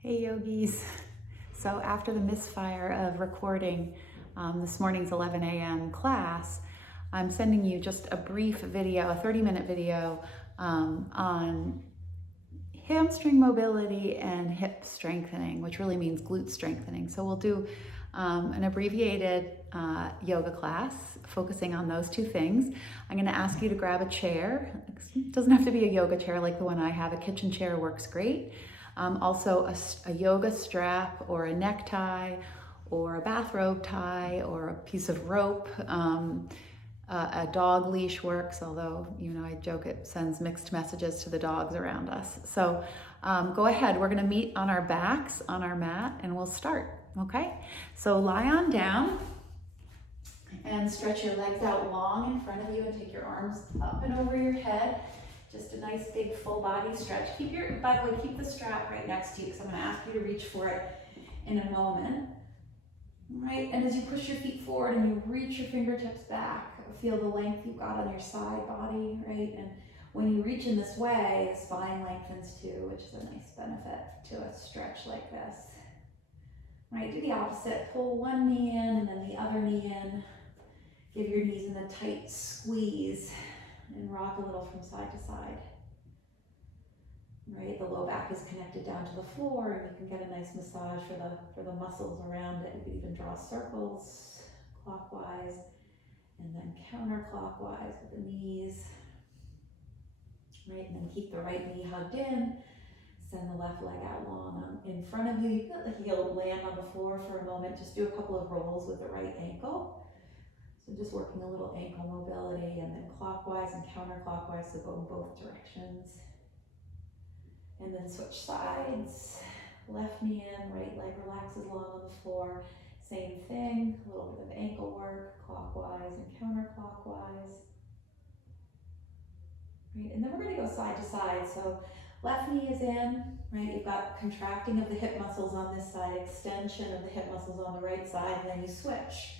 Hey yogis. So after the misfire of recording this morning's 11 a.m. class, I'm sending you just a brief video, a 30-minute video on hamstring mobility and hip strengthening, which really means glute strengthening. So we'll do an abbreviated yoga class focusing on those two things. I'm going to ask you to grab a chair. It doesn't have to be a yoga chair like the one I have. A kitchen chair works great. Also a yoga strap or a necktie or a bathrobe tie or a piece of rope. A dog leash works, although, I joke it sends mixed messages to the dogs around us. So go ahead, we're gonna meet on our backs on our mat and we'll start, okay? So lie on down and stretch your legs out long in front of you and take your arms up and over your head. Just a nice big full body stretch. By the way, keep the strap right next to you because I'm gonna ask you to reach for it in a moment. Right, and as you push your feet forward and you reach your fingertips back, feel the length you've got on your side body, right? And when you reach in this way, the spine lengthens too, which is a nice benefit to a stretch like this. Right, do the opposite. Pull one knee in and then the other knee in. Give your knees in a tight squeeze and rock a little from side to side. Right, the low back is connected down to the floor and you can get a nice massage for the muscles around it. You could even draw circles clockwise and then counterclockwise with the knees. Right, and then keep the right knee hugged in. Send the left leg out long in front of you. You can let the heel land on the floor for a moment. Just do a couple of rolls with the right ankle. So just working a little ankle mobility and then clockwise and counterclockwise, so go in both directions. And then switch sides, left knee in, right leg relaxes long on the floor. Same thing, a little bit of ankle work, clockwise and counterclockwise. Right, and then we're gonna go side to side. So left knee is in, right? You've got contracting of the hip muscles on this side, extension of the hip muscles on the right side, and then you switch.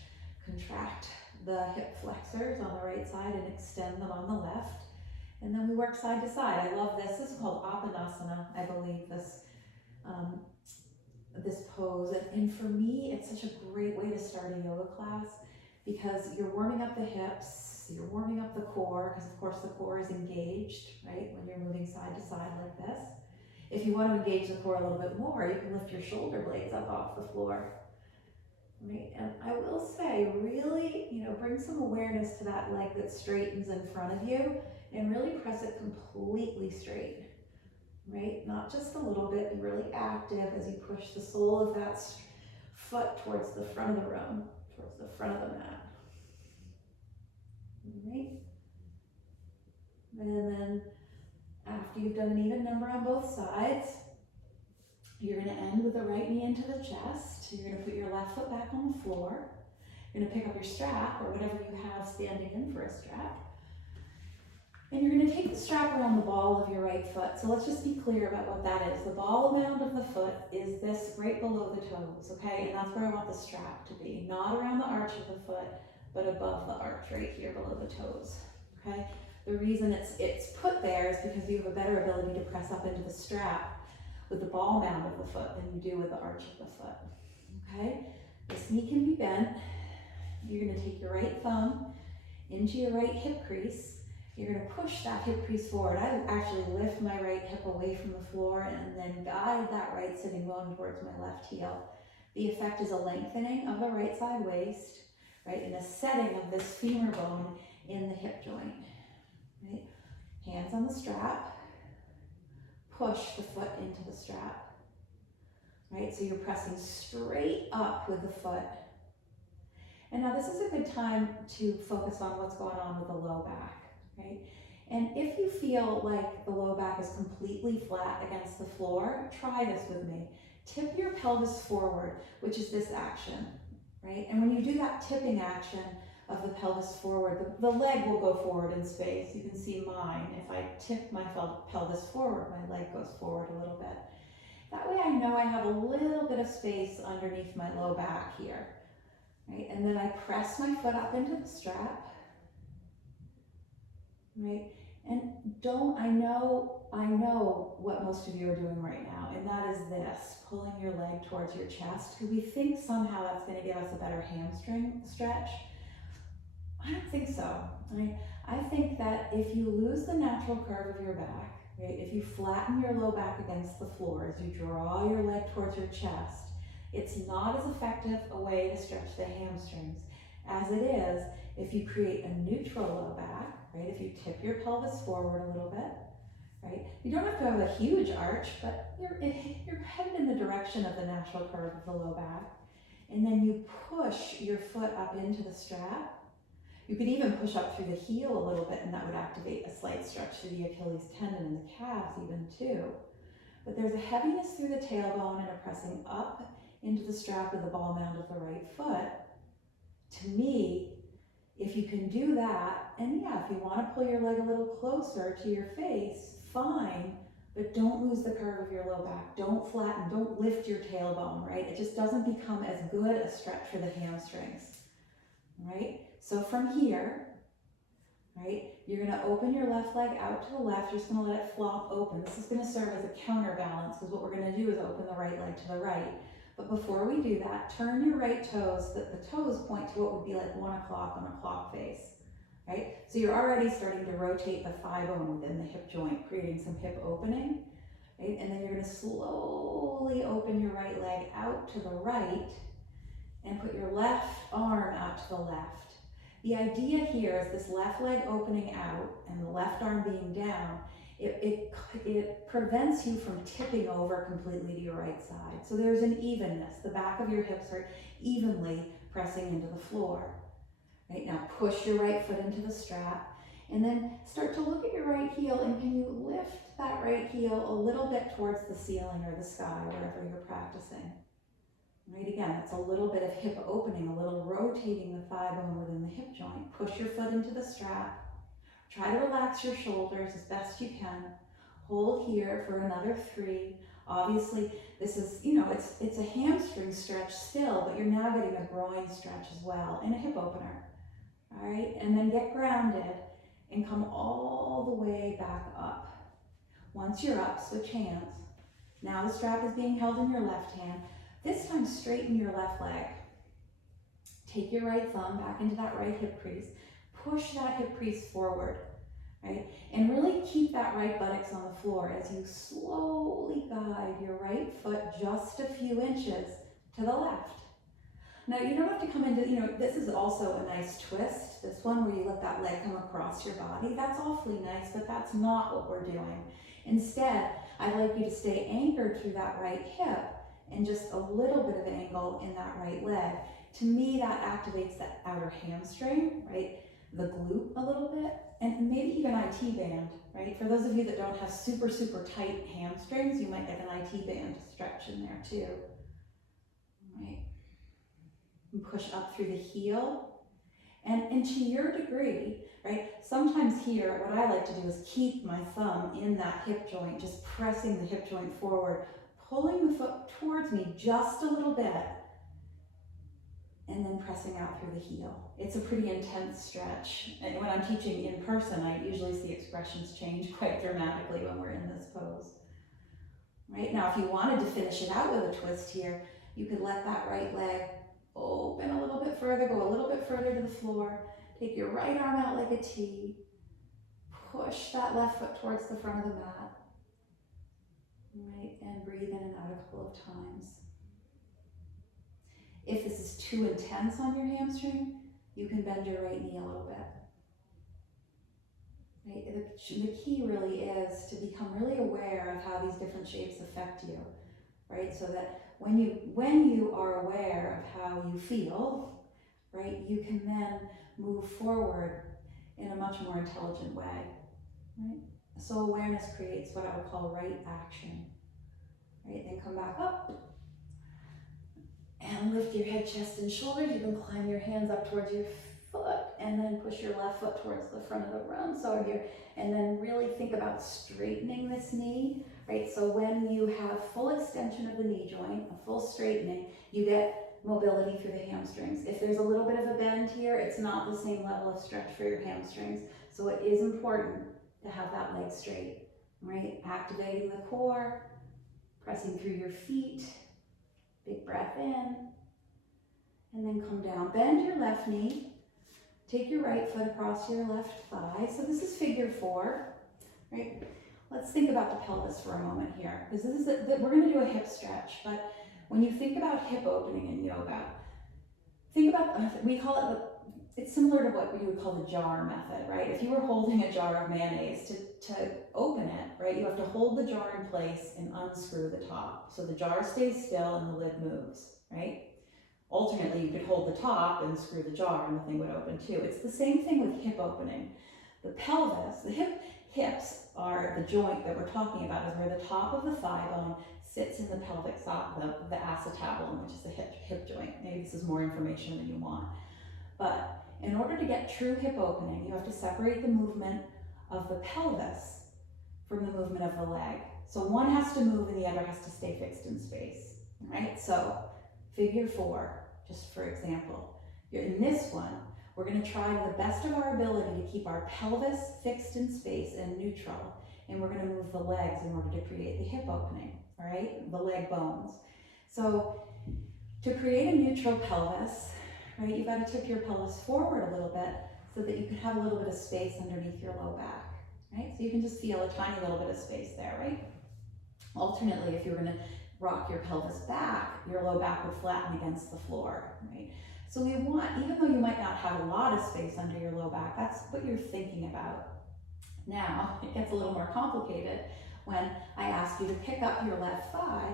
Contract the hip flexors on the right side and extend them on the left. And then we work side to side. I love this. This is called Apanasana, I believe, this pose. And for me, it's such a great way to start a yoga class because you're warming up the hips, you're warming up the core, because of course the core is engaged, right, when you're moving side to side like this. If you want to engage the core a little bit more, you can lift your shoulder blades up off the floor. Right, and I will say, really, bring some awareness to that leg that straightens in front of you and really press it completely straight, right? Not just a little bit, be really active as you push the sole of that foot towards the front of the room, towards the front of the mat, right? And then after you've done an even number on both sides, you're gonna end with the right knee into the chest. You're gonna put your left foot back on the floor. You're gonna pick up your strap or whatever you have standing in for a strap. And you're gonna take the strap around the ball of your right foot. So let's just be clear about what that is. The ball mound of the foot is this right below the toes, okay? And that's where I want the strap to be. Not around the arch of the foot, but above the arch, right here below the toes, okay? The reason it's put there is because you have a better ability to press up into the strap with the ball mound of the foot than you do with the arch of the foot, okay? This knee can be bent. You're gonna take your right thumb into your right hip crease. You're gonna push that hip crease forward. I actually lift my right hip away from the floor and then guide that right sitting bone towards my left heel. The effect is a lengthening of the right side waist, right, and a setting of this femur bone in the hip joint, right? Hands on the strap. Push the foot into the strap, right? So you're pressing straight up with the foot. And now this is a good time to focus on what's going on with the low back, right? And if you feel like the low back is completely flat against the floor, try this with me. Tip your pelvis forward, which is this action, right? And when you do that tipping action of the pelvis forward, the leg will go forward in space. You can see mine. If I tip my pelvis forward, my leg goes forward a little bit. That way I know I have a little bit of space underneath my low back here, right? And then I press my foot up into the strap, right? And I know what most of you are doing right now, and that is this, pulling your leg towards your chest, because we think somehow that's gonna give us a better hamstring stretch. I don't think so. I think that if you lose the natural curve of your back, right, if you flatten your low back against the floor as you draw your leg towards your chest, it's not as effective a way to stretch the hamstrings as it is if you create a neutral low back, right? If you tip your pelvis forward a little bit, right? You don't have to have a huge arch, but you're headed in the direction of the natural curve of the low back. And then you push your foot up into the strap. You could even push up through the heel a little bit, and that would activate a slight stretch to the Achilles tendon and the calves even too. But there's a heaviness through the tailbone and a pressing up into the strap of the ball mound of the right foot. To me, if you can do that, and yeah, if you want to pull your leg a little closer to your face, fine, but don't lose the curve of your low back. Don't flatten, don't lift your tailbone, right? It just doesn't become as good a stretch for the hamstrings, right? So from here, right, you're gonna open your left leg out to the left. You're just gonna let it flop open. This is gonna serve as a counterbalance, because what we're gonna do is open the right leg to the right. But before we do that, turn your right toes so that the toes point to what would be like 1 o'clock on a clock face, right? So you're already starting to rotate the thigh bone within the hip joint, creating some hip opening, right? And then you're gonna slowly open your right leg out to the right and put your left arm out to the left. The idea here is this left leg opening out and the left arm being down, it prevents you from tipping over completely to your right side. So there's an evenness. The back of your hips are evenly pressing into the floor. Right, now push your right foot into the strap and then start to look at your right heel, and can you lift that right heel a little bit towards the ceiling or the sky, wherever you're practicing. Right, again, it's a little bit of hip opening, a little rotating the thigh bone within the hip joint. Push your foot into the strap. Try to relax your shoulders as best you can. Hold here for another 3. Obviously, this is, it's a hamstring stretch still, but you're now getting a groin stretch as well and a hip opener. All right, and then get grounded and come all the way back up. Once you're up, switch hands. Now the strap is being held in your left hand. This time, straighten your left leg. Take your right thumb back into that right hip crease. Push that hip crease forward, right? And really keep that right buttocks on the floor as you slowly guide your right foot just a few inches to the left. Now, you don't have to come into, this is also a nice twist, this one where you let that leg come across your body. That's awfully nice, but that's not what we're doing. Instead, I'd like you to stay anchored through that right hip and just a little bit of angle in that right leg. To me, that activates that outer hamstring, right? The glute a little bit, and maybe even IT band, right? For those of you that don't have super, super tight hamstrings, you might get an IT band stretch in there too, right? And push up through the heel. And to your degree, right? Sometimes here, what I like to do is keep my thumb in that hip joint, just pressing the hip joint forward, pulling the foot towards me just a little bit, and then pressing out through the heel. It's a pretty intense stretch. And when I'm teaching in person, I usually see expressions change quite dramatically when we're in this pose. Right, now if you wanted to finish it out with a twist here, you could let that right leg open a little bit further, go a little bit further to the floor, take your right arm out like a T, push that left foot towards the front of the mat, right, and breathe in and out a couple of times. If this is too intense on your hamstring, you can bend your right knee a little bit. Right? The key really is to become really aware of how these different shapes affect you, right? So that when you are aware of how you feel, right, you can then move forward in a much more intelligent way, right? So awareness creates what I would call right action, right? Then come back up. And lift your head, chest, and shoulders. You can climb your hands up towards your foot and then push your left foot towards the front of the room. So here, and then really think about straightening this knee, right? So when you have full extension of the knee joint, a full straightening, you get mobility through the hamstrings. If there's a little bit of a bend here, it's not the same level of stretch for your hamstrings. So it is important to have that leg straight, right? Activating the core, pressing through your feet, big breath in, and then come down. Bend your left knee, take your right foot across your left thigh. So this is figure 4, right? Let's think about the pelvis for a moment here, because this is we're going to do a hip stretch, but when you think about hip opening in yoga, think about, we call it, it's similar to what we would call the jar method, right? If you were holding a jar of mayonnaise, to open it, right, you have to hold the jar in place and unscrew the top. So the jar stays still and the lid moves, right? Alternately, you could hold the top and screw the jar and the thing would open too. It's the same thing with hip opening. The pelvis, the hips are the joint that we're talking about, is where the top of the thigh bone sits in the pelvic socket, the acetabulum, which is the hip joint. Maybe this is more information than you want. But in order to get true hip opening, you have to separate the movement of the pelvis from the movement of the leg. So one has to move and the other has to stay fixed in space, right? So figure 4, just for example, in this one, we're going to try to the best of our ability to keep our pelvis fixed in space and neutral, and we're going to move the legs in order to create the hip opening, all right? The leg bones. So to create a neutral pelvis, right, you've got to tip your pelvis forward a little bit so that you can have a little bit of space underneath your low back, right? So you can just feel a tiny little bit of space there, right? Alternately, if you were going to rock your pelvis back, your low back would flatten against the floor, right? So we want, even though you might not have a lot of space under your low back, that's what you're thinking about. Now, it gets a little more complicated when I ask you to pick up your left thigh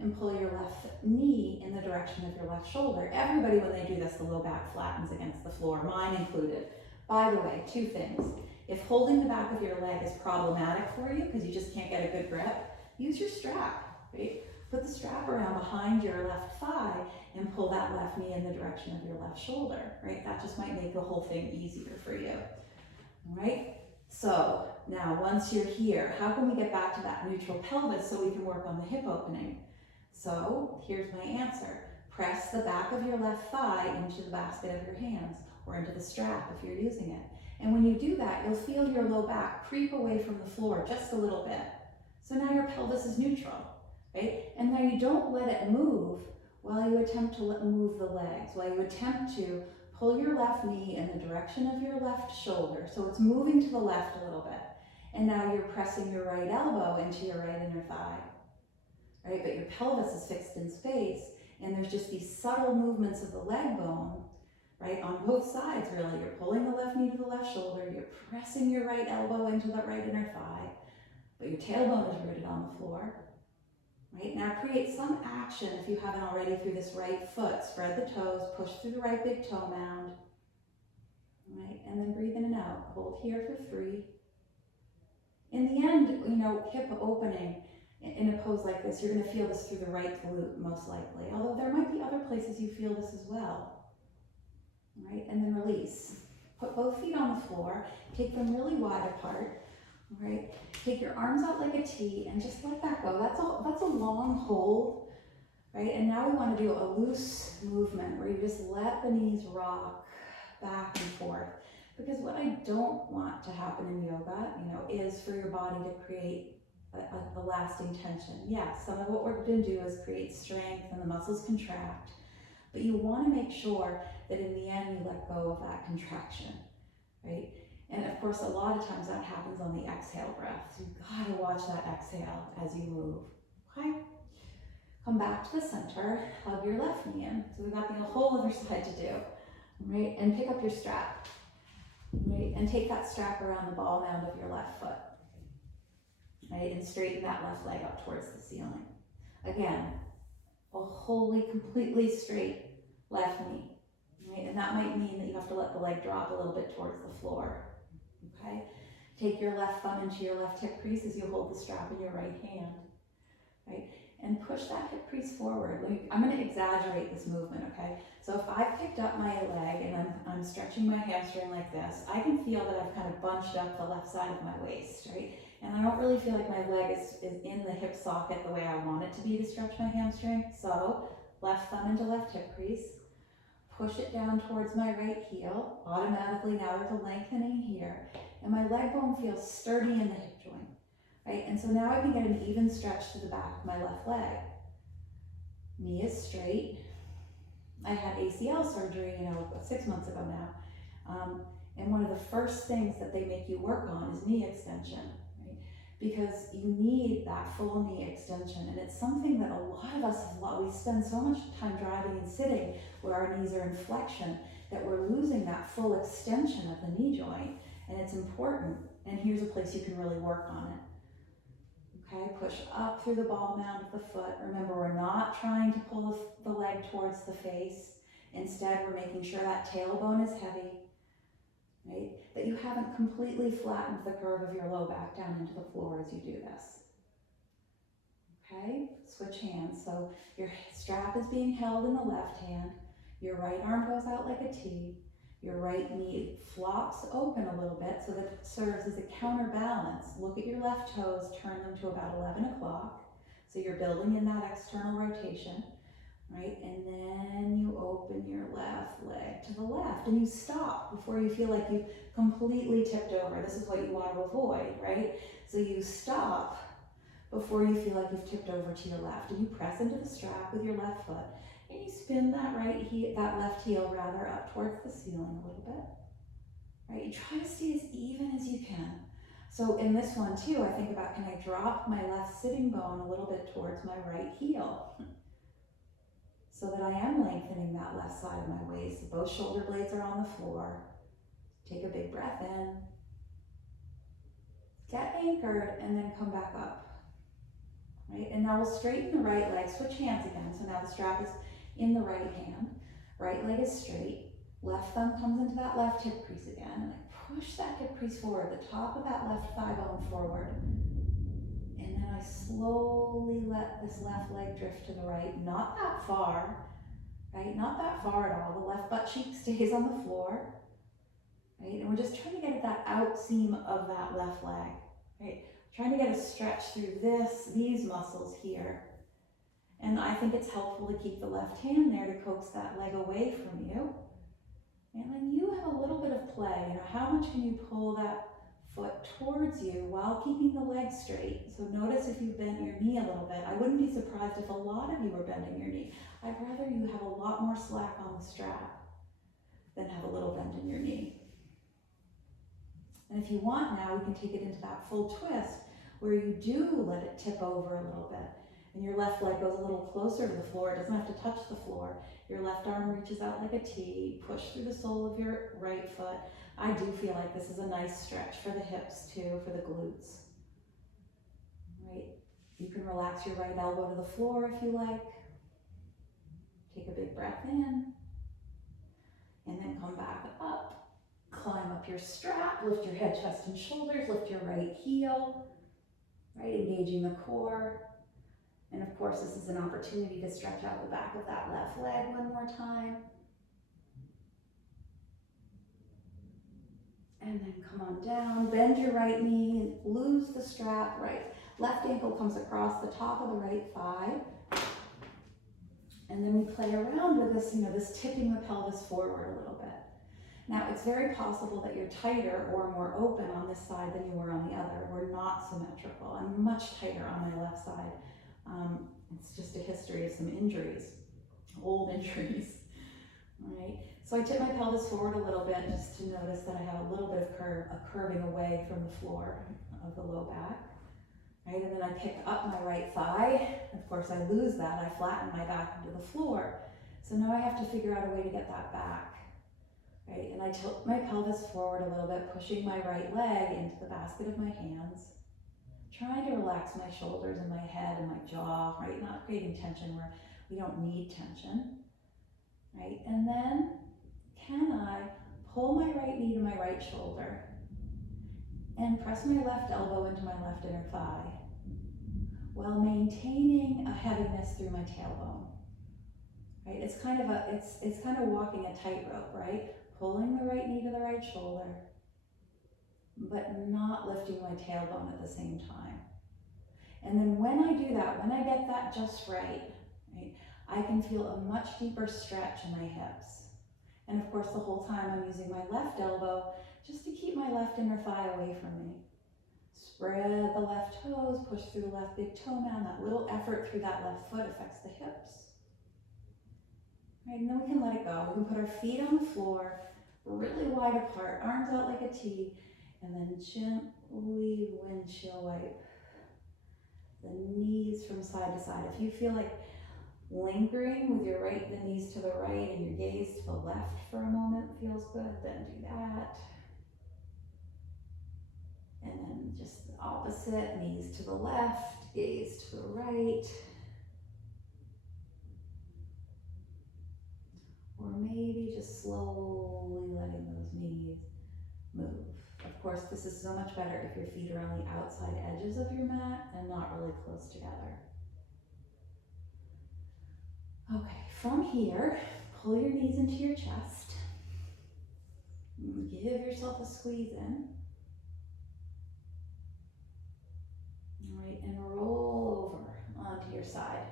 and pull your left knee in the direction of your left shoulder. Everybody, when they do this, the low back flattens against the floor, mine included. By the way, 2 things. If holding the back of your leg is problematic for you because you just can't get a good grip, use your strap, right? Put the strap around behind your left thigh and pull that left knee in the direction of your left shoulder, right? That just might make the whole thing easier for you, all right? So now once you're here, how can we get back to that neutral pelvis so we can work on the hip opening? So here's my answer. Press the back of your left thigh into the basket of your hands or into the strap if you're using it. And when you do that, you'll feel your low back creep away from the floor just a little bit. So now your pelvis is neutral, right? And now you don't let it move while you attempt to move the legs, while you attempt to pull your left knee in the direction of your left shoulder. So it's moving to the left a little bit. And now you're pressing your right elbow into your right inner thigh, right? But your pelvis is fixed in space, and there's just these subtle movements of the leg bone, right? On both sides, really. You're pulling the left knee to the left shoulder, you're pressing your right elbow into the right inner thigh, but your tailbone is rooted on the floor, right? Now create some action, if you haven't already, through this right foot. Spread the toes, push through the right big toe mound, right? And then breathe in and out. Hold here for 3. In the end, hip opening, in a pose like this, you're going to feel this through the right glute, most likely. Although there might be other places you feel this as well, right? And then release. Put both feet on the floor, take them really wide apart, right? Take your arms out like a T and just let that go. That's a long hold, right? And now we want to do a loose movement where you just let the knees rock back and forth. Because what I don't want to happen in yoga, is for your body to create a lasting tension. Yes, some of what we're going to do is create strength and the muscles contract, but you want to make sure that in the end you let go of that contraction, right? And of course, a lot of times that happens on the exhale breath. So you've got to watch that exhale as you move, okay? Come back to the center, hug your left knee in. So we've got the whole other side to do, right? And pick up your strap, right? And take that strap around the ball mound of your left foot, right? And straighten that left leg up towards the ceiling. Again, a wholly, completely straight left knee, right? And that might mean that you have to let the leg drop a little bit towards the floor, okay? Take your left thumb into your left hip crease as you hold the strap in your right hand, right? And push that hip crease forward. I'm going to exaggerate this movement, okay? So if I've picked up my leg and I'm stretching my hamstring like this, I can feel that I've kind of bunched up the left side of my waist, right? And I don't really feel like my leg is in the hip socket the way I want it to be to stretch my hamstring. So left thumb into left hip crease, push it down towards my right heel. Automatically now there's a lengthening here. and my leg bone feels sturdy in the hip joint, right? And so now I can get an even stretch to the back of my left leg. Knee is straight. I had ACL surgery, 6 months ago now. And one of the first things that they make you work on is knee extension, right? Because you need that full knee extension. And it's something that a lot of us, we spend so much time driving and sitting where our knees are in flexion that we're losing that full extension of the knee joint. And it's important. And here's a place you can really work on it. Okay, push up through the ball mound of the foot. Remember, we're not trying to pull the leg towards the face. Instead, we're making sure that tailbone is heavy, right? That you haven't completely flattened the curve of your low back down into the floor as you do this. Okay, switch hands. So your strap is being held in the left hand. Your right arm goes out like a T. Your right knee flops open a little bit so that it serves as a counterbalance. Look at your left toes, turn them to about 11 o'clock. So you're building in that external rotation, right? And then you open your left leg to the left and you stop before you feel like you've completely tipped over. This is what you want to avoid, right? So you stop before you feel like you've tipped over to your left, and you press into the strap with your left foot. And you spin that left heel up towards the ceiling a little bit, right? You try to stay as even as you can. So in this one too, I think about, can I drop my left sitting bone a little bit towards my right heel so that I am lengthening that left side of my waist. Both shoulder blades are on the floor. Take a big breath in. Get anchored and then come back up, right? And now we'll straighten the right leg, switch hands again. So now the strap is in the right hand, right leg is straight, left thumb comes into that left hip crease again, and I push that hip crease forward, the top of that left thigh bone forward, and then I slowly let this left leg drift to the right, not that far, right, not that far at all, the left butt cheek stays on the floor, right, and we're just trying to get at that out seam of that left leg, right, trying to get a stretch through these muscles here. And I think it's helpful to keep the left hand there to coax that leg away from you. And then you have a little bit of play. How much can you pull that foot towards you while keeping the leg straight? So notice if you've bent your knee a little bit. I wouldn't be surprised if a lot of you were bending your knee. I'd rather you have a lot more slack on the strap than have a little bend in your knee. And if you want now, we can take it into that full twist where you do let it tip over a little bit. And your left leg goes a little closer to the floor. It doesn't have to touch the floor. Your left arm reaches out like a T. Push through the sole of your right foot. I do feel like this is a nice stretch for the hips too, for the glutes. Right? You can relax your right elbow to the floor if you like. Take a big breath in. And then come back up. Climb up your strap. Lift your head, chest, and shoulders. Lift your right heel. Right? Engaging the core. And of course, this is an opportunity to stretch out the back of that left leg one more time. And then come on down, bend your right knee, lose the strap, right. Left ankle comes across the top of the right thigh. And then we play around with this, this tipping the pelvis forward a little bit. Now, it's very possible that you're tighter or more open on this side than you were on the other. We're not symmetrical. I'm much tighter on my left side. It's just a history of some injuries, old injuries, right? So I tip my pelvis forward a little bit just to notice that I have a little bit of curving away from the floor of the low back, right? And then I pick up my right thigh. Of course, I lose that. I flatten my back into the floor. So now I have to figure out a way to get that back, right? And I tilt my pelvis forward a little bit, pushing my right leg into the basket of my hands. Trying to relax my shoulders and my head and my jaw, right? Not creating tension where we don't need tension, right? And then, can I pull my right knee to my right shoulder and press my left elbow into my left inner thigh while maintaining a heaviness through my tailbone, right? It's kind of walking a tightrope, right? Pulling the right knee to the right shoulder, but not lifting my tailbone at the same time. And then when I do that, when I get that just right, I can feel a much deeper stretch in my hips. And of course, the whole time I'm using my left elbow just to keep my left inner thigh away from me. Spread the left toes, push through the left big toe mound. That little effort through that left foot affects the hips. Right, and then we can let it go. We can put our feet on the floor, really wide apart, arms out like a T, and then gently windshield wipe the knees from side to side. If you feel like lingering with the knees to the right and your gaze to the left for a moment feels good, then do that. And then just the opposite, knees to the left, gaze to the right. Or maybe just slowly letting those knees move. Of course, this is so much better if your feet are on the outside edges of your mat and not really close together. Okay, from here, pull your knees into your chest. Give yourself a squeeze in. All right, and roll over onto your side.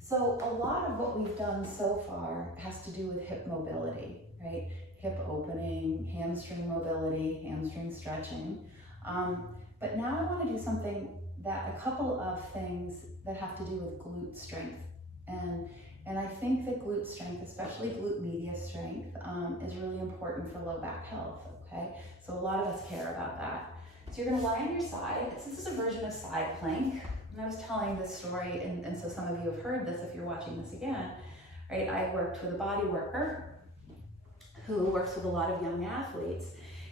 So a lot of what we've done so far has to do with hip mobility, right? Hip opening, hamstring mobility, hamstring stretching. But now I want to do something a couple of things that have to do with glute strength. And I think that glute strength, especially glute media strength, is really important for low back health, okay? So a lot of us care about that. So you're gonna lie on your side. This is a version of side plank. And I was telling this story, and so some of you have heard this if you're watching this again, right? I worked with a body worker who works with a lot of young athletes,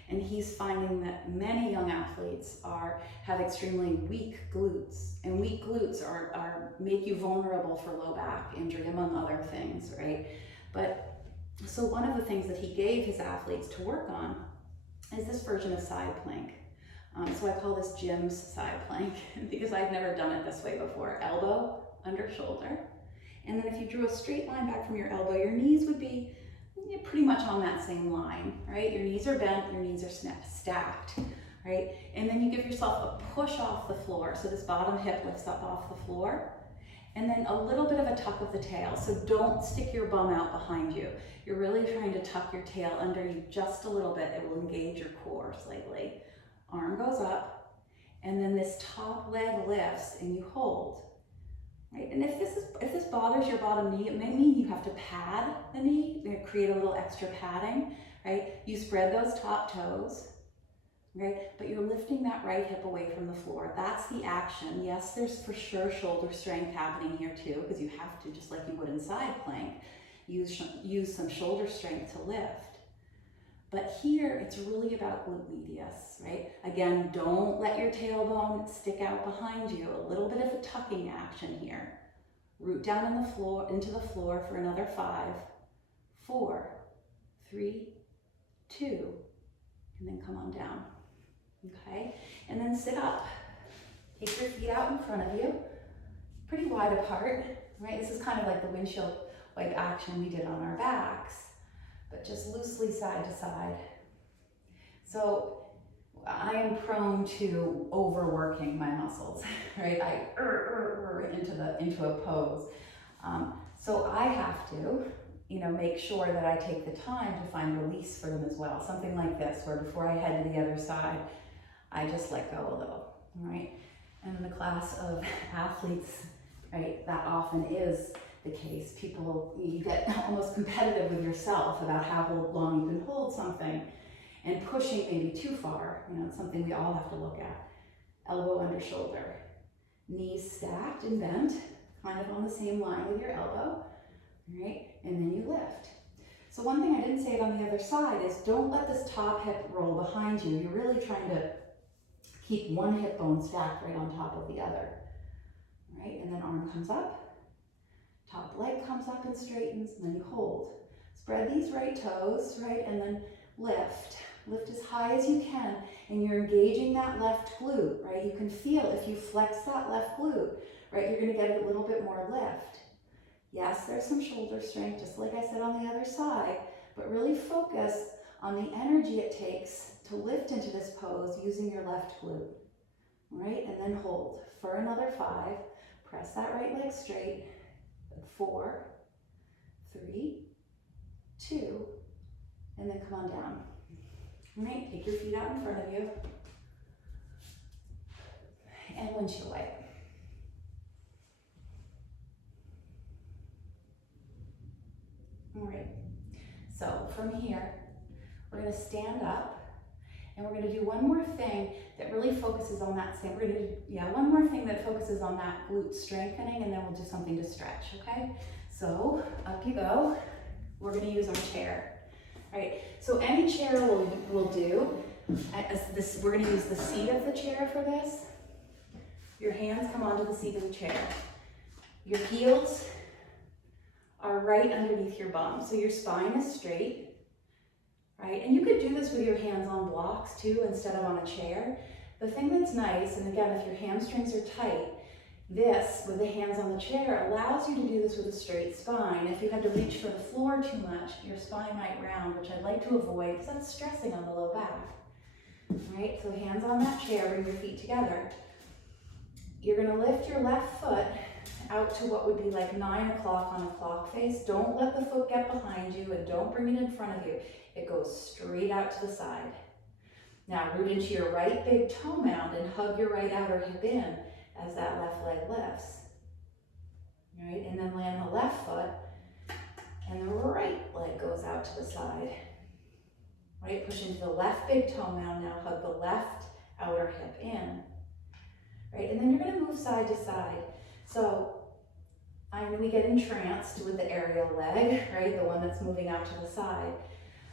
and he's finding that many young athletes have extremely weak glutes, and weak glutes make you vulnerable for low back injury, among other things, right? But so one of the things that he gave his athletes to work on is this version of side plank. So I call this Jim's side plank because I've never done it this way before. Elbow under shoulder, and then if you drew a straight line back from your elbow, your knees would be pretty much on that same line, right? Your knees are bent, your knees are stacked, right? And then you give yourself a push off the floor. So this bottom hip lifts up off the floor, and then a little bit of a tuck of the tail. So don't stick your bum out behind you. You're really trying to tuck your tail under you just a little bit. It will engage your core slightly. Arm goes up, and then this top leg lifts and you hold. Right? And if this bothers your bottom knee, it may mean you have to pad the knee, create a little extra padding, right? You spread those top toes, right? But you're lifting that right hip away from the floor. That's the action. Yes, there's for sure shoulder strength happening here too, because you have to, just like you would in side plank, use some shoulder strength to lift. But here, it's really about glute medius, right? Again, don't let your tailbone stick out behind you. A little bit of a tucking action here. Root down into the floor for another 5, 4, 3, 2, and then come on down, okay? And then sit up. Take your feet out in front of you, pretty wide apart, right? This is kind of like the windshield wipe action we did on our backs, but just loosely side to side. So I am prone to overworking my muscles, right? Into a pose. So I have to, make sure that I take the time to find release for them as well. Something like this, where before I head to the other side, I just let go a little, right? And in the class of athletes, right, that often is the case. You get almost competitive with yourself about how long you can hold something, and pushing maybe too far, it's something we all have to look at. Elbow under shoulder, knees stacked and bent, kind of on the same line with your elbow, right? And then you lift. So one thing I didn't say on the other side is don't let this top hip roll behind you. You're really trying to keep one hip bone stacked right on top of the other, right? And then arm comes up, top leg comes up and straightens, and then you hold. Spread these right toes, right? And then lift. Lift as high as you can, and you're engaging that left glute, right? You can feel if you flex that left glute, right? You're gonna get a little bit more lift. Yes, there's some shoulder strength, just like I said on the other side, but really focus on the energy it takes to lift into this pose using your left glute, right? And then hold for another 5. Press that right leg straight. 4, 3, 2, and then come on down. All right, take your feet out in front of you. And windshield wipe. All right, so from here, we're gonna stand up and we're gonna do one more thing that really focuses on that same, one more thing that focuses on that glute strengthening, and then we'll do something to stretch, okay? So up you go. We're gonna use our chair, right? So any chair will do. We're gonna use the seat of the chair for this. Your hands come onto the seat of the chair. Your heels are right underneath your bum, so your spine is straight, right? And you could do this with your hands on blocks too, instead of on a chair. The thing that's nice, and again, if your hamstrings are tight, this, with the hands on the chair, allows you to do this with a straight spine. If you had to reach for the floor too much, your spine might round, which I'd like to avoid because that's stressing on the low back. Right, so hands on that chair, bring your feet together. You're gonna lift your left foot out to what would be like 9 o'clock on a clock face. Don't let the foot get behind you and don't bring it in front of you. It goes straight out to the side. Now root into your right big toe mound and hug your right outer hip in as that left leg lifts. Right, and then land the left foot and the right leg goes out to the side. Right, push into the left big toe mound, now hug the left outer hip in. Right, and then you're gonna move side to side. So I know we get entranced with the aerial leg, right, the one that's moving out to the side.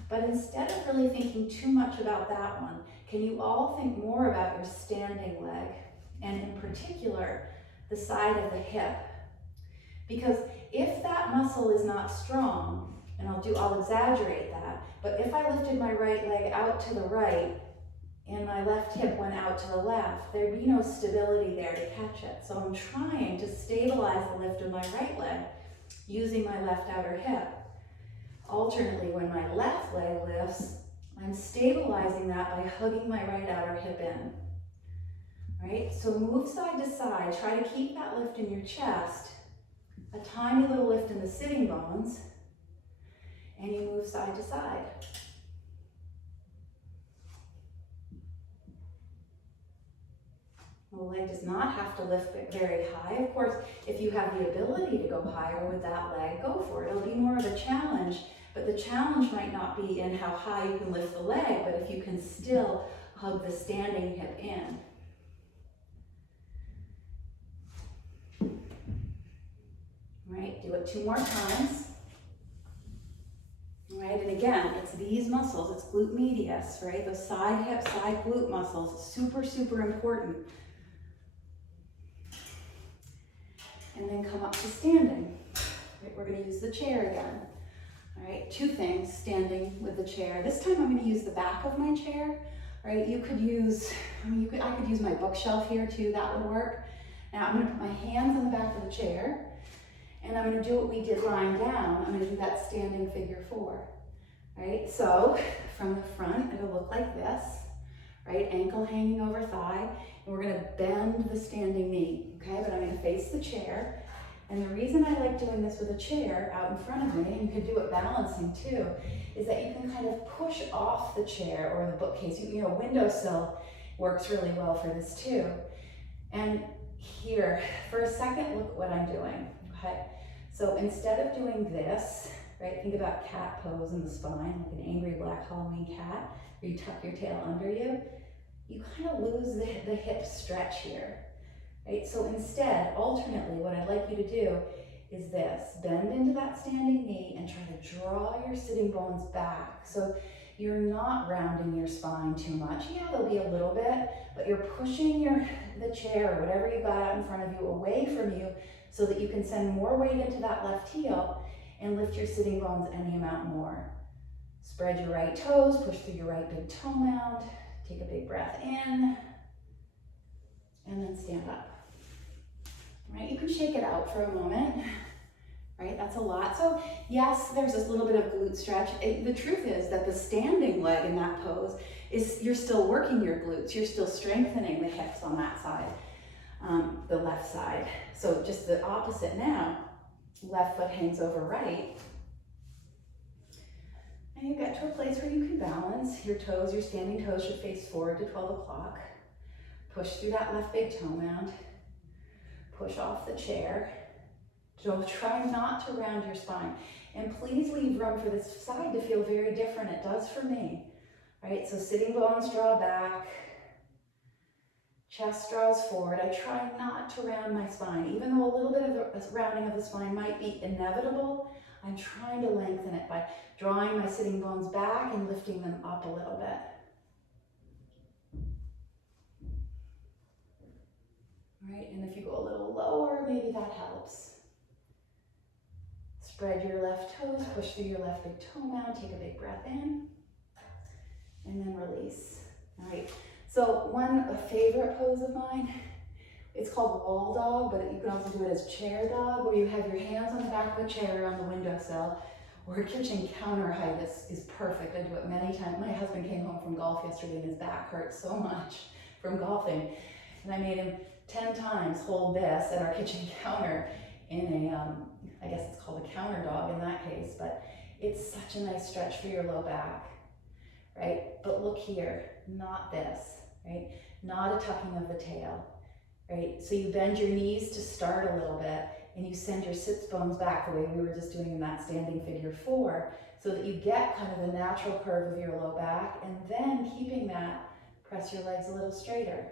But instead of really thinking too much about that one, can you all think more about your standing leg? And in particular, the side of the hip. Because if that muscle is not strong, and I'll exaggerate that, but if I lifted my right leg out to the right and my left hip went out to the left, there'd be no stability there to catch it. So I'm trying to stabilize the lift of my right leg using my left outer hip. Alternately, when my left leg lifts, I'm stabilizing that by hugging my right outer hip in. Right? So move side to side, try to keep that lift in your chest, a tiny little lift in the sitting bones, and you move side to side. The leg does not have to lift very high. Of course, if you have the ability to go higher with that leg, go for it. It'll be more of a challenge, but the challenge might not be in how high you can lift the leg, but if you can still hug the standing hip in. Right, do it 2 more times. Right, and again, it's these muscles, it's glute medius, right? Those side hip, side glute muscles, super, super important. And then come up to standing. Right, we're gonna use the chair again. All right, 2 things, standing with the chair. This time I'm gonna use the back of my chair, right? You could use, I could use my bookshelf here too, that would work. Now I'm gonna put my hands on the back of the chair, and I'm gonna do what we did lying down. I'm gonna do that standing figure 4, right? So from the front, it'll look like this, right? Ankle hanging over thigh, and we're gonna bend the standing knee, okay? But I'm gonna face the chair. And the reason I like doing this with a chair out in front of me, and you could do it balancing too, is that you can kind of push off the chair or the bookcase. You know, windowsill works really well for this too. And here, for a second, look what I'm doing, okay? So instead of doing this, right, think about cat pose in the spine, like an angry black Halloween cat, where you tuck your tail under you. You kind of lose the hip stretch here, right? So instead, alternately, what I'd like you to do is this, bend into that standing knee and try to draw your sitting bones back. So you're not rounding your spine too much. Yeah, there'll be a little bit, but you're pushing the chair or whatever you got out in front of you away from you so that you can send more weight into that left heel and lift your sitting bones any amount more. Spread your right toes, push through your right big toe mound, take a big breath in, and then stand up. Right, you can shake it out for a moment. Right, that's a lot. So yes, there's this little bit of glute stretch. The truth is that the standing leg in that pose is you're still working your glutes. You're still strengthening the hips on that side, the left side. So just the opposite now. Left foot hangs over right. And you get to a place where you can balance. Your toes, your standing toes should face forward to 12 o'clock. Push through that left big toe mound. Push off the chair. So try not to round your spine. And please leave room for this side to feel very different. It does for me. Right, so sitting bones draw back. Chest draws forward. I try not to round my spine. Even though a little bit of a rounding of the spine might be inevitable, I'm trying to lengthen it by drawing my sitting bones back and lifting them up a little bit. All right, and if you go a little lower, maybe that helps. Spread your left toes, push through your left big toe mound, take a big breath in, and then release. All right, so a favorite pose of mine, it's called wall dog, but you can also do it as chair dog, where you have your hands on the back of a chair on the windowsill, or a kitchen counter height is perfect. I do it many times. My husband came home from golf yesterday and his back hurt so much from golfing, and I made him 10 times hold this at our kitchen counter in I guess it's called a counter dog in that case, but it's such a nice stretch for your low back, right? But look here, not this, right? Not a tucking of the tail, right? So you bend your knees to start a little bit and you send your sits bones back the way we were just doing in that standing figure 4, so that you get kind of the natural curve of your low back, and then keeping that, press your legs a little straighter.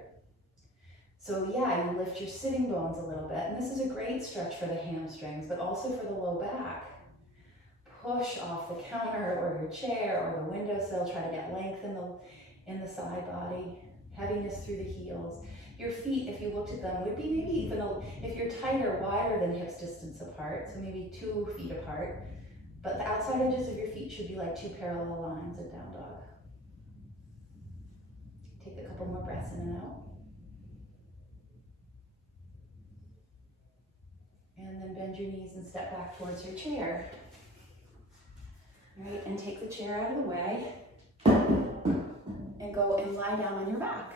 So yeah, you lift your sitting bones a little bit, and this is a great stretch for the hamstrings, but also for the low back. Push off the counter or your chair or the windowsill, try to get length in the side body, heaviness through the heels. Your feet, if you looked at them, would be maybe even, if you're tighter, wider than hips distance apart, so maybe 2 feet apart, but the outside edges of your feet should be like 2 parallel lines in down dog. Take a couple more breaths in and out. And then bend your knees and step back towards your chair. All right, and take the chair out of the way and go and lie down on your back.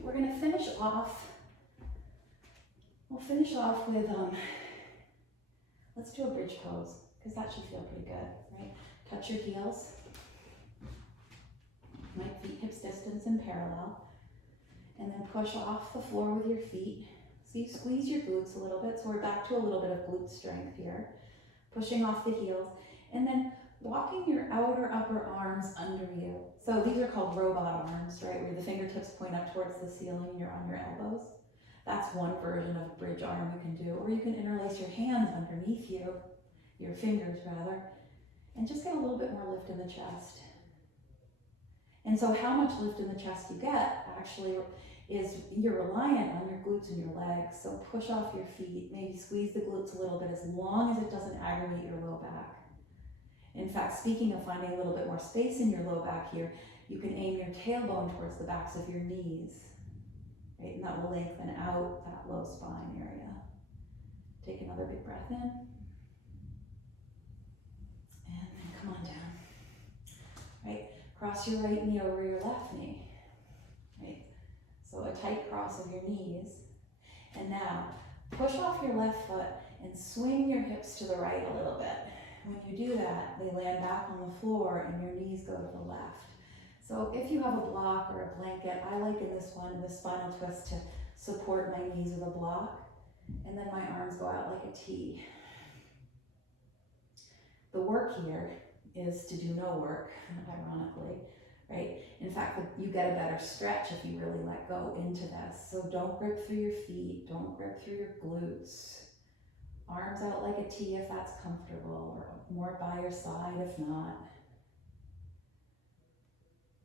We're gonna finish off, we'll finish off with, let's do a bridge pose, because that should feel pretty good, right? Touch your heels, right feet hips distance in parallel. And then push off the floor with your feet. So you squeeze your glutes a little bit. So we're back to a little bit of glute strength here. Pushing off the heels. And then walking your outer upper arms under you. So these are called robot arms, right? Where the fingertips point up towards the ceiling and you're on your elbows. That's one version of a bridge arm you can do. Or you can interlace your hands underneath you, your fingers rather, and just get a little bit more lift in the chest. And so how much lift in the chest you get actually is you're reliant on your glutes and your legs. So push off your feet, maybe squeeze the glutes a little bit, as long as it doesn't aggravate your low back. In fact, speaking of finding a little bit more space in your low back here, you can aim your tailbone towards the backs of your knees, right? And that will lengthen out that low spine area. Take another big breath in. And then come on down, right? Cross your right knee over your left knee, right? So a tight cross of your knees. And now push off your left foot and swing your hips to the right a little bit. When you do that, they land back on the floor and your knees go to the left. So if you have a block or a blanket, I like in this one, in the spinal twist, to support my knees with a block. And then my arms go out like a T. The work here is to do no work, ironically, right? In fact, you get a better stretch if you really let go into this. So don't grip through your feet, don't grip through your glutes. Arms out like a T if that's comfortable, or more by your side if not.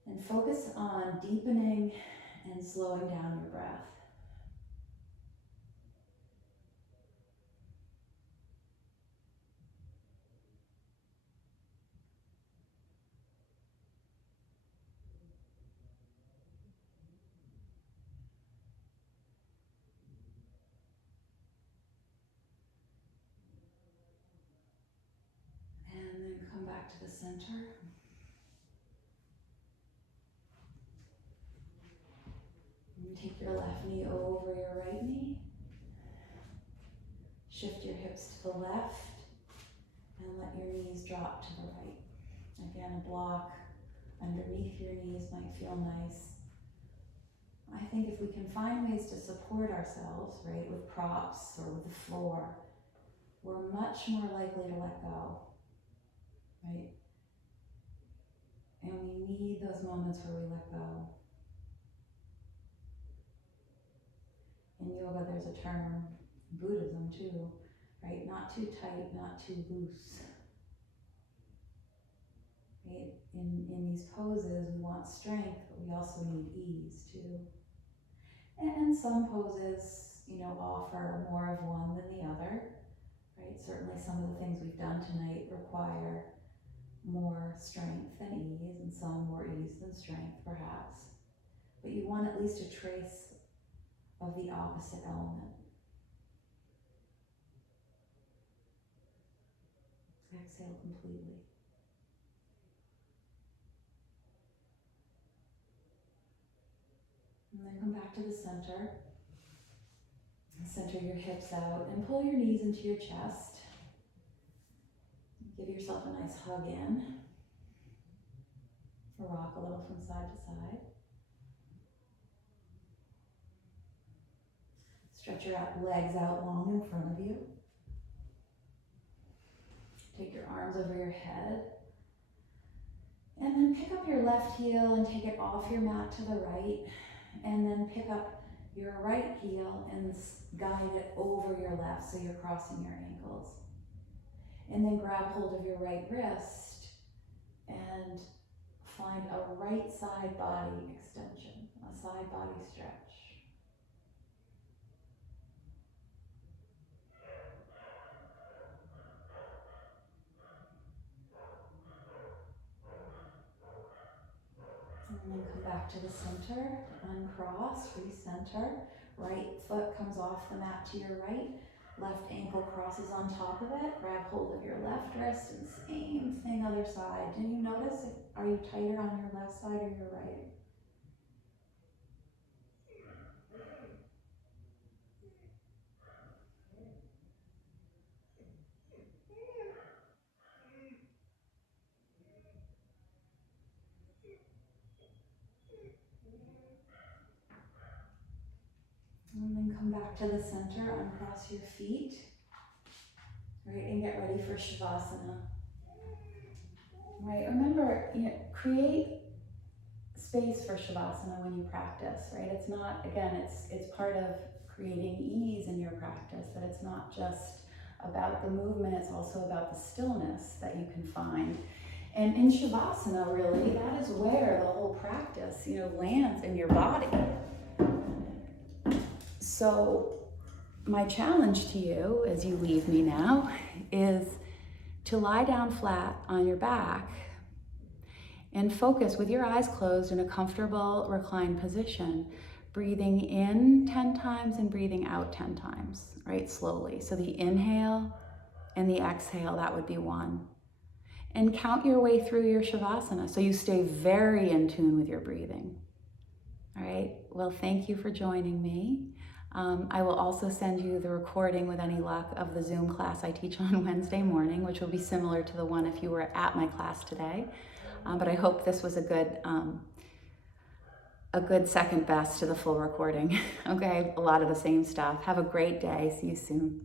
And focus on deepening and slowing down your breath. And then come back to the center. And take your left knee over your right knee. Shift your hips to the left and let your knees drop to the right. Again, a block underneath your knees might feel nice. I think if we can find ways to support ourselves, right, with props or with the floor, we're much more likely to let go, right? And we need those moments where we let go. In yoga, there's a term, Buddhism too, right? Not too tight, not too loose. Right? In these poses, we want strength, but we also need ease too. And some poses, offer more of one than the other, right? Certainly some of the things we've done tonight require more strength than ease, and some more ease than strength, perhaps. But you want at least a trace of the opposite element. Exhale completely. And then come back to the center. Center your hips out and pull your knees into your chest. Give yourself a nice hug in. Rock a little from side to side. Stretch your legs out long in front of you. Take your arms over your head. And then pick up your left heel and take it off your mat to the right. And then pick up your right heel and guide it over your left so you're crossing your ankles. And then grab hold of your right wrist and find a right side body extension, a side body stretch. And then come back to the center, uncross, recenter. Right foot comes off the mat to your right. Left ankle crosses on top of it. Grab hold of your left wrist and same thing other side. Did you notice, are you tighter on your left side or your right? And then come back to the center, uncross your feet. Right, and get ready for Shavasana. Right, remember, create space for Shavasana when you practice, right? It's not, again, it's part of creating ease in your practice, that it's not just about the movement, it's also about the stillness that you can find. And in Shavasana, really, that is where the whole practice, lands in your body. So my challenge to you as you leave me now is to lie down flat on your back and focus with your eyes closed in a comfortable reclined position, breathing in 10 times and breathing out 10 times, right? Slowly. So the inhale and the exhale, that would be 1. And count your way through your Shavasana so you stay very in tune with your breathing. All right, well, thank you for joining me. I will also send you the recording with any luck of the Zoom class I teach on Wednesday morning, which will be similar to the one if you were at my class today. But I hope this was a good second best to the full recording. Okay, a lot of the same stuff. Have a great day. See you soon.